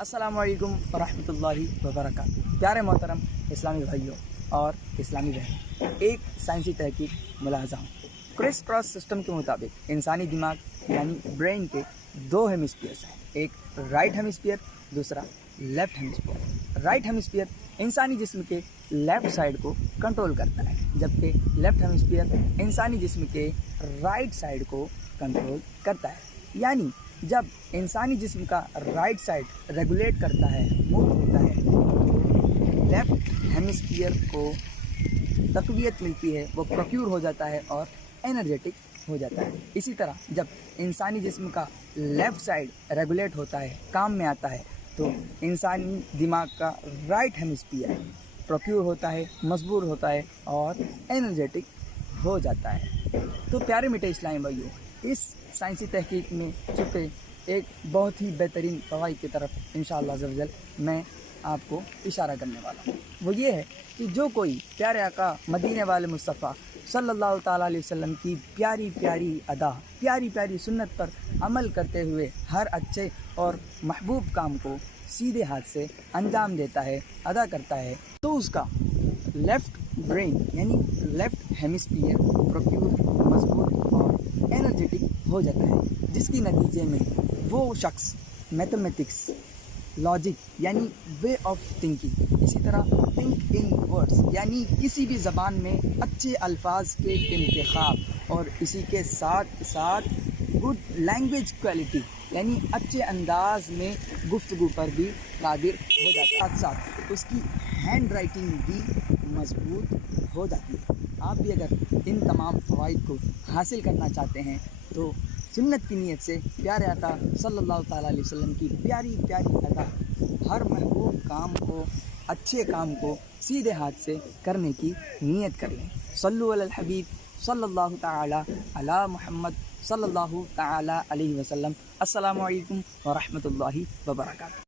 अस्सलामुअलैकुम वरहमतुल्लाहि वबरकातुहू। प्यारे मोहतरम इस्लामी भाइयों और इस्लामी बहनों, एक साइंसी तहकीक मुलाहजा हूँ। क्रिस क्रॉस सिस्टम के मुताबिक इंसानी दिमाग यानी ब्रेन के दो हेमिस्फीयर्स हैं, एक राइट हेमिस्फीयर, दूसरा लेफ्ट हेमिस्फीयर। राइट हेमिस्फीयर इंसानी जिस्म के लेफ़्ट साइड को कंट्रोल करता है, जबकि लेफ्ट हेमिस्फीयर इंसानी जिस्म के राइट साइड को कंट्रोल करता है। यानी जब इंसानी जिस्म का राइट साइड रेगुलेट करता है, मूव होता है, तो लेफ्ट हेमिस्फीयर को तक़वियत मिलती है, वो प्रोक्यूर हो जाता है और एनर्जेटिक हो जाता है। इसी तरह जब इंसानी जिस्म का लेफ़्ट साइड रेगुलेट होता है, काम में आता है, तो इंसानी दिमाग का राइट हेमिस्फीयर प्रोक्यूर होता है, मजबूर होता है और एनर्जेटिक हो जाता है। तो प्यारे मीठे इस्लामी भाइयों, इस साइंसी तहकीक में छुपे एक बहुत ही बेहतरीन फ़वाइद की तरफ इंशाअल्लाह अज़्ज़ व जल मैं आपको इशारा करने वाला हूँ। वो ये है कि जो कोई प्यारे आका मदीने वाले मुस्तफ़ा सल्लल्लाहु ताला अलैहि वसल्लम की प्यारी प्यारी अदा, प्यारी प्यारी सुन्नत पर अमल करते हुए हर अच्छे और महबूब काम को सीधे हाथ से अंजाम देता है, अदा करता है, तो उसका लेफ़्ट ब्रेन यानी लेफ़्ट हेमिस्फीयर प्रोक्यूर, मजबूत और एनर्जेटिक हो जाता है, जिसकी नतीजे में वो शख्स मैथमेटिक्स, लॉजिक यानी वे ऑफ थिंकिंग, इसी तरह थिंक इन वर्ड्स यानी किसी भी ज़बान में अच्छे अल्फाज के इंतखाब और इसी के साथ साथ गुड लैंग्वेज क्वालिटी यानी अच्छे अंदाज में गुफ्तगू पर भी कादिर हो जाता है। साथ साथ उसकी हैंड राइटिंग भी मजबूत हो जाती है। आप भी अगर इन तमाम फ़वाइद को हासिल करना चाहते हैं तो सुन्नत की नीयत से प्यारे आका सल्लल्लाहु ताला अलैहि वसल्लम की प्यारी प्यारी अदा, हर महबूब काम को, अच्छे काम को सीधे हाथ से करने की नीयत कर लें। सल्लु अलल हबीब सल्लल्लाहु ताला अला मुहम्मद सल्लल्लाहु ताला अलैहि वसल्लम। अस्सलामु अलैकुम व रहमतुल्लाहि व बरकातुहू।